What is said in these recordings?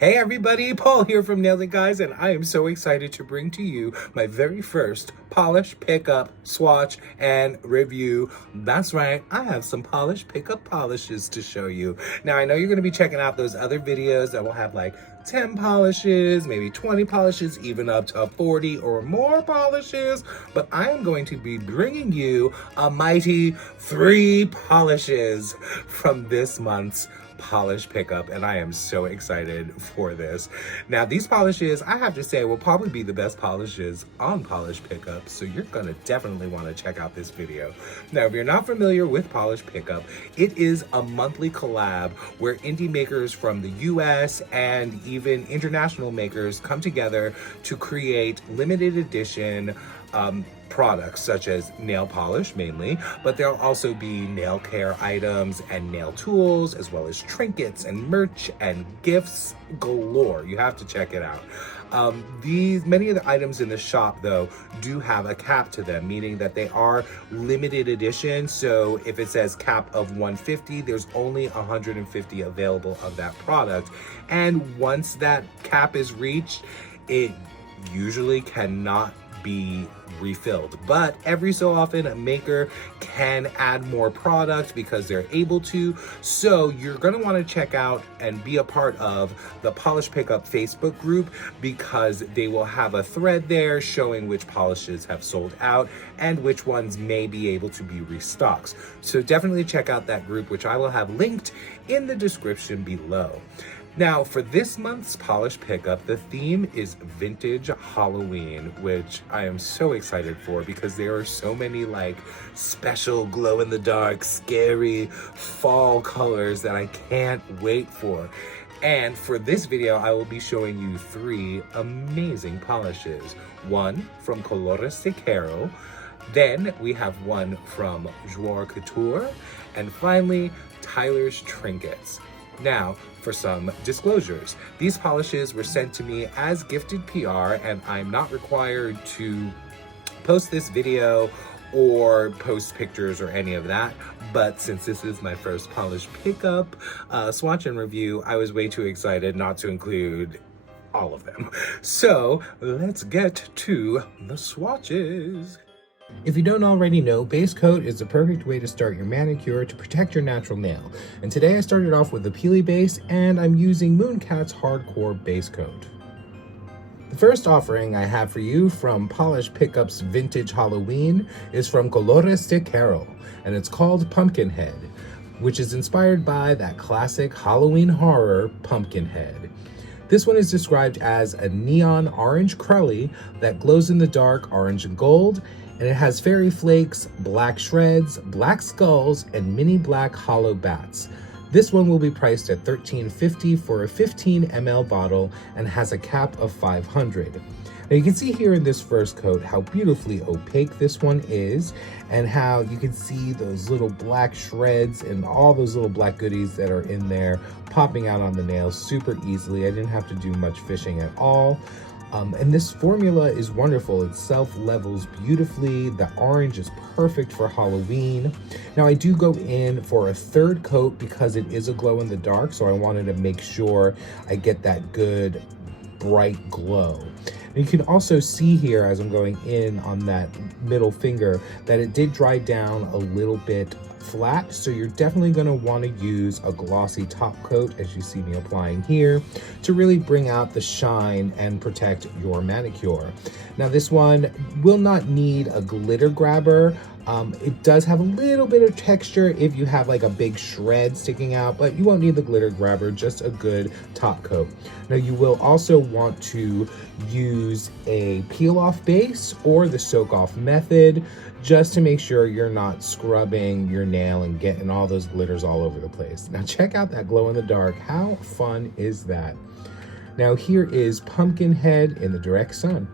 Hey everybody, Paul here from Nailed It Guys, and I am so excited to bring to you my very first polish pickup, swatch, and review. That's right, I have some polish pickup polishes to show you. Now I know you're going to be checking out those other videos that will have like 10 polishes, maybe 20 polishes, even up to 40 or more polishes, but I am going to be bringing you a mighty 3 polishes from this month's polish pickup, and I am so excited for this. Now these polishes, I have to say, will probably be the best polishes on polish pickup, so you're gonna definitely want to check out this video. Now if you're not familiar with polish pickup, it is a monthly collab where indie makers from the US and even international makers come together to create limited edition products such as nail polish mainly, but there'll also be nail care items and nail tools, as well as trinkets and merch and gifts galore. You have to check it out. Many of the items in the shop though do have a cap to them, meaning that they are limited edition. So if it says cap of 150, there's only 150 available of that product. And once that cap is reached, it usually cannot be refilled, but every so often a maker can add more product because they're able to. So you're going to want to check out and be a part of the Polish Pickup Facebook group, because they will have a thread there showing which polishes have sold out and which ones may be able to be restocked. So definitely check out that group, which I will have linked in the description below. Now, for this month's polish pickup, the theme is Vintage Halloween, which I am so excited for because there are so many like special glow-in-the-dark, scary fall colors that I can't wait for. And for this video, I will be showing you 3 amazing polishes. One from Colores de Caro, then we have one from Joir Couture, and finally, Tyler's Trinkets. Now, for some disclosures. These polishes were sent to me as gifted PR, and I'm not required to post this video or post pictures or any of that. But since this is my first polish pickup, swatch and review, I was way too excited not to include all of them. So let's get to the swatches. If you don't already know, base coat is the perfect way to start your manicure to protect your natural nail. And today I started off with the Pely base, and I'm using Mooncat's Hardcore base coat. The first offering I have for you from Polish Pickup's Vintage Halloween is from Colores de Caro, and it's called Pumpkinhead, which is inspired by that classic Halloween horror, Pumpkinhead. This one is described as a neon orange crelly that glows in the dark orange and gold, and it has fairy flakes, black shreds, black skulls, and mini black hollow bats. This one will be priced at $13.50 for a 15 ml bottle and has a cap of 500. Now you can see here in this first coat how beautifully opaque this one is, and how you can see those little black shreds and all those little black goodies that are in there popping out on the nails super easily. I didn't have to do much fishing at all. And this formula is wonderful. It self-levels beautifully. The orange is perfect for Halloween. Now I do go in for a 3rd coat because it is a glow in the dark, so I wanted to make sure I get that good bright glow. And you can also see here as I'm going in on that middle finger that it did dry down a little bit flat, so you're definitely going to want to use a glossy top coat, as you see me applying here, to really bring out the shine and protect your manicure. Now this one will not need a glitter grabber. It does have a little bit of texture if you have like a big shred sticking out, but you won't need the glitter grabber, just a good top coat. Now you will also want to use a peel off base or the soak off method, just to make sure you're not scrubbing your nail and getting all those glitters all over the place. Now check out that glow in the dark. How fun is that? Now here is Pumpkinhead in the direct sun.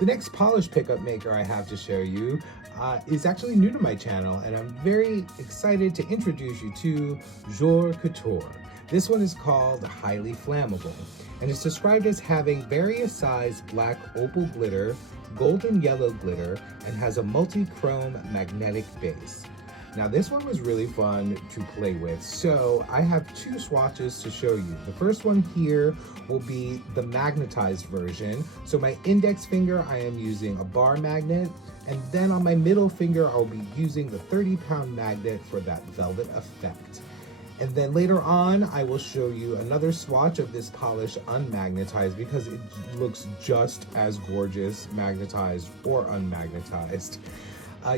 The next polish pickup maker I have to show you is actually new to my channel, and I'm very excited to introduce you to Joir Couture. This one is called Highly Flammable, and it's described as having various size black opal glitter, golden yellow glitter, and has a multi-chrome magnetic base. Now this one was really fun to play with, so I have two swatches to show you. The first one here will be the magnetized version. So my index finger, I am using a bar magnet, and then on my middle finger, I'll be using the 30-pound magnet for that velvet effect. And then later on, I will show you another swatch of this polish unmagnetized because it looks just as gorgeous magnetized or unmagnetized.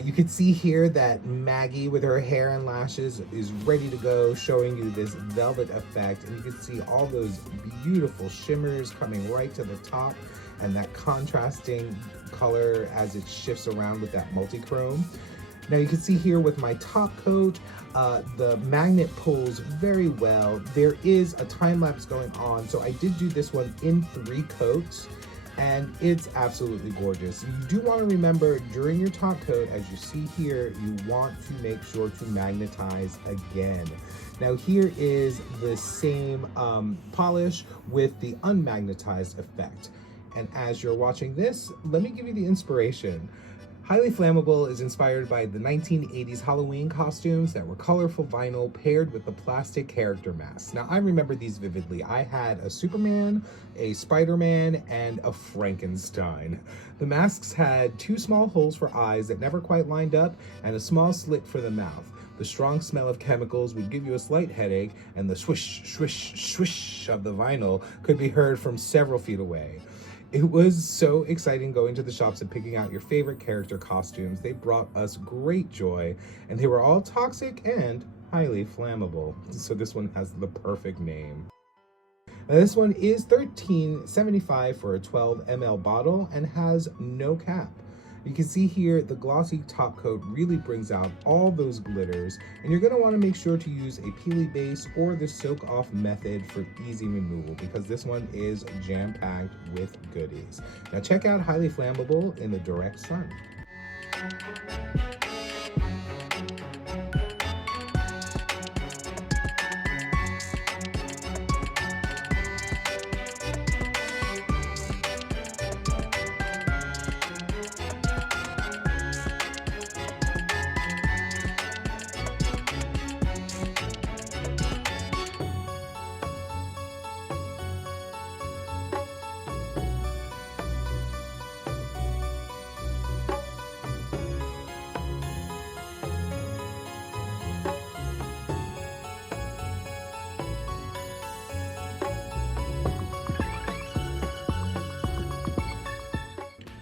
You can see here that Maggie with her hair and lashes is ready to go, showing you this velvet effect. And you can see all those beautiful shimmers coming right to the top and that contrasting color as it shifts around with that multichrome. Now you can see here with my top coat, the magnet pulls very well. There is a time lapse going on, so I did do this one in 3 coats. And it's absolutely gorgeous. You do want to remember during your top coat, as you see here, you want to make sure to magnetize again. Now here is the same polish with the unmagnetized effect. And as you're watching this, let me give you the inspiration. Highly Flammable is inspired by the 1980s Halloween costumes that were colorful vinyl paired with the plastic character masks. Now, I remember these vividly. I had a Superman, a Spider-Man, and a Frankenstein. The masks had 2 small holes for eyes that never quite lined up and a small slit for the mouth. The strong smell of chemicals would give you a slight headache, and the swish, swish, swish of the vinyl could be heard from several feet away. It was so exciting going to the shops and picking out your favorite character costumes. They brought us great joy, and they were all toxic and highly flammable. So this one has the perfect name. Now this one is $13.75 for a 12 ml bottle and has no cap. You can see here the glossy top coat really brings out all those glitters, and you're going to want to make sure to use a Pely base or the soak off method for easy removal because this one is jam-packed with goodies. Now check out Highly Flammable in the direct sun.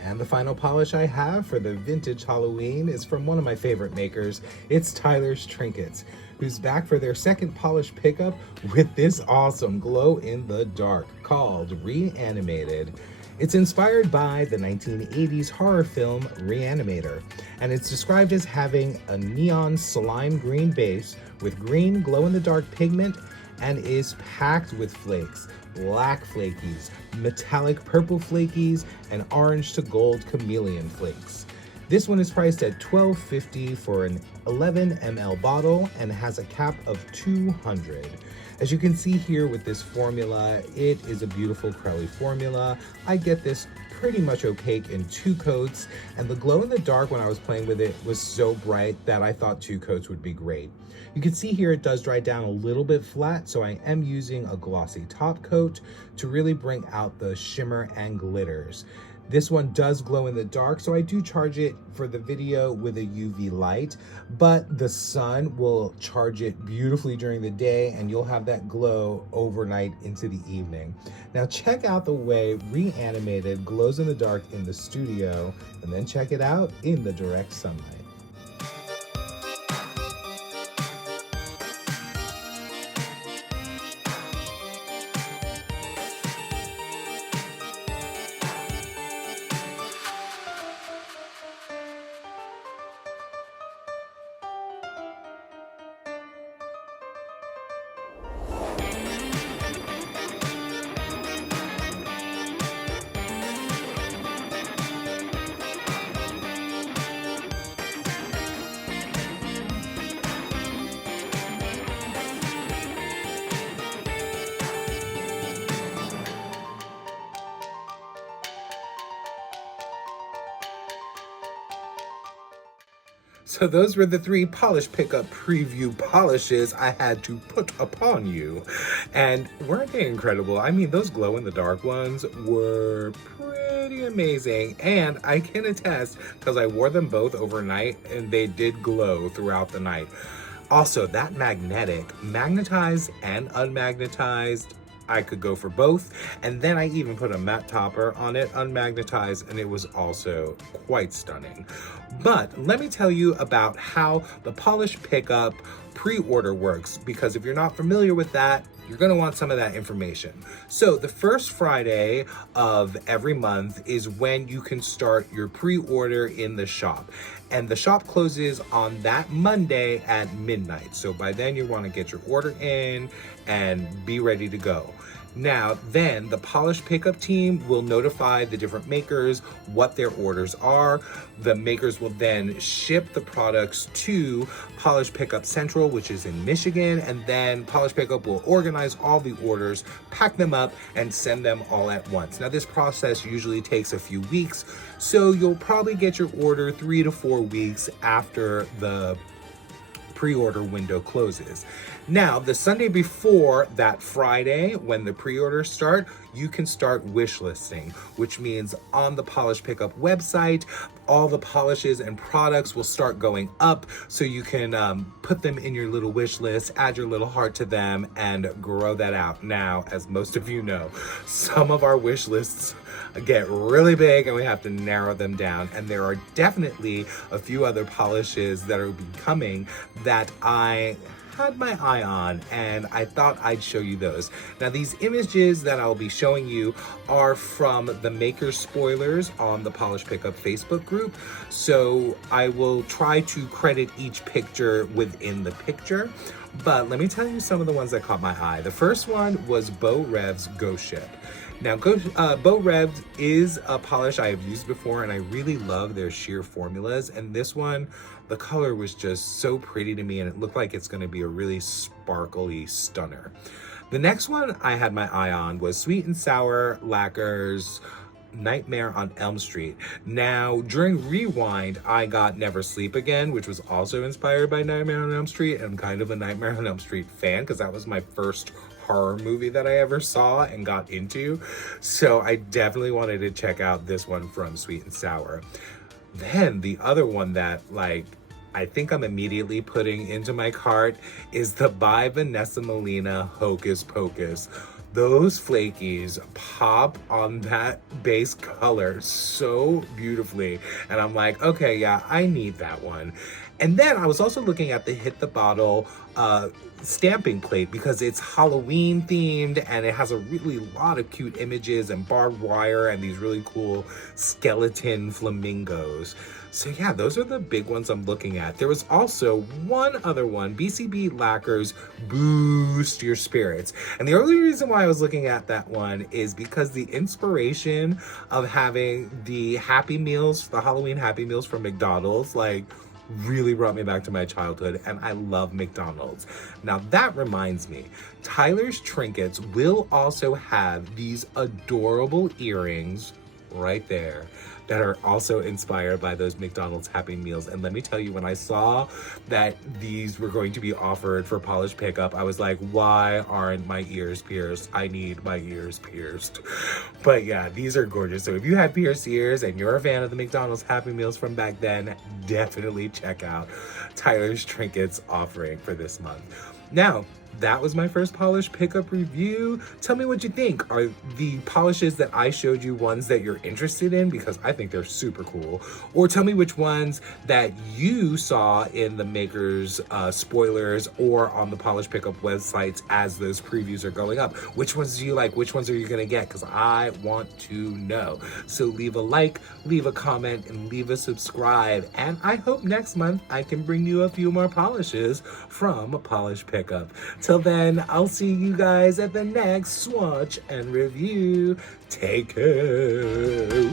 And the final polish I have for the vintage Halloween is from one of my favorite makers. It's Tyler's Trinkets, who's back for their second polish pickup with this awesome glow in the dark called Reanimated. It's inspired by the 1980s horror film Reanimator, and it's described as having a neon slime green base with green glow-in-the-dark pigment and is packed with flakes, black flakies, metallic purple flakies, and orange to gold chameleon flakes. This one is priced at $12.50 for an 11 ml bottle and has a cap of 200. As you can see here with this formula, it is a beautiful crelly formula. I get this pretty much opaque in 2 coats, and the glow in the dark when I was playing with it was so bright that I thought 2 coats would be great. You can see here it does dry down a little bit flat, so I am using a glossy top coat to really bring out the shimmer and glitters. This one does glow in the dark, so I do charge it for the video with a UV light, but the sun will charge it beautifully during the day and you'll have that glow overnight into the evening. Now check out the way Reanimated glows in the dark in the studio, and then check it out in the direct sunlight. So those were the 3 polish pickup preview polishes I had to put upon you. And weren't they incredible? I mean, those glow-in-the-dark ones were pretty amazing. And I can attest, because I wore them both overnight, and they did glow throughout the night. Also, that magnetized and unmagnetized, I could go for both. And then I even put a matte topper on it, unmagnetized, and it was also quite stunning. But let me tell you about how the polish pickup pre-order works, because if you're not familiar with that, you're gonna want some of that information. So the first Friday of every month is when you can start your pre-order in the shop. And the shop closes on that Monday at midnight. So by then you wanna get your order in and be ready to go. Now, then the polish pickup team will notify the different makers what their orders are. The makers will then ship the products to Polish Pickup Central, which is in Michigan, and then Polish Pickup will organize all the orders, pack them up, and send them all at once. Now, this process usually takes a few weeks, so you'll probably get your order 3 to 4 weeks after the pre-order window closes. Now, the Sunday before that Friday, when the pre-orders start, you can start wish listing, which means on the Polish Pickup website, all the polishes and products will start going up, so you can put them in your little wish list, add your little heart to them, and grow that out. Now, as most of you know, some of our wish lists get really big and we have to narrow them down, and there are definitely a few other polishes that are becoming that I had my eye on, and I thought I'd show you those. Now, these images that I'll be showing you are from the maker spoilers on the Polish Pickup Facebook group, so I will try to credit each picture within the picture. But let me tell you some of the ones that caught my eye. The first one was Beaux Reves Go Ship. Now, Beaux Reves is a polish I have used before, and I really love their sheer formulas. And this one, the color was just so pretty to me, and it looked like it's gonna be a really sparkly stunner. The next one I had my eye on was Sweet and Sour Lacquer's Nightmare on Elm Street. Now, during Rewind, I got Never Sleep Again, which was also inspired by Nightmare on Elm Street, and I'm kind of a Nightmare on Elm Street fan because that was my first horror movie that I ever saw and got into. So I definitely wanted to check out this one from Sweet and Sour. Then the other one that I think I'm immediately putting into my cart is the by Vanessa Molina Hocus Pocus. Those flakies pop on that base color so beautifully. And I'm like, okay, yeah, I need that one. And then I was also looking at the Hit the Bottle stamping plate because it's Halloween themed and it has a really lot of cute images and barbed wire and these really cool skeleton flamingos. So yeah, those are the big ones I'm looking at. There was also one other one, BCB Lacquer's Boost Your Spirits. And the only reason why I was looking at that one is because the inspiration of having the Happy Meals, the Halloween Happy Meals from McDonald's, really brought me back to my childhood, and I love McDonald's. Now that reminds me, Tyler's Trinkets will also have these adorable earrings right there that are also inspired by those McDonald's Happy Meals. And let me tell you, when I saw that these were going to be offered for Polish Pickup, I was like, why aren't my ears pierced? I need my ears pierced. But yeah, these are gorgeous. So if you had pierced ears and you're a fan of the McDonald's Happy Meals from back then, definitely check out Tyler's Trinkets offering for this month. Now, that was my first polish pickup review. Tell me what you think. Are the polishes that I showed you ones that you're interested in? Because I think they're super cool. Or tell me which ones that you saw in the makers spoilers or on the polish pickup websites as those previews are going up. Which ones do you like? Which ones are you gonna get? Because I want to know. So leave a like, leave a comment, and leave a subscribe. And I hope next month I can bring you a few more polishes from a polish pickup. Till then, I'll see you guys at the next swatch and review. Take care.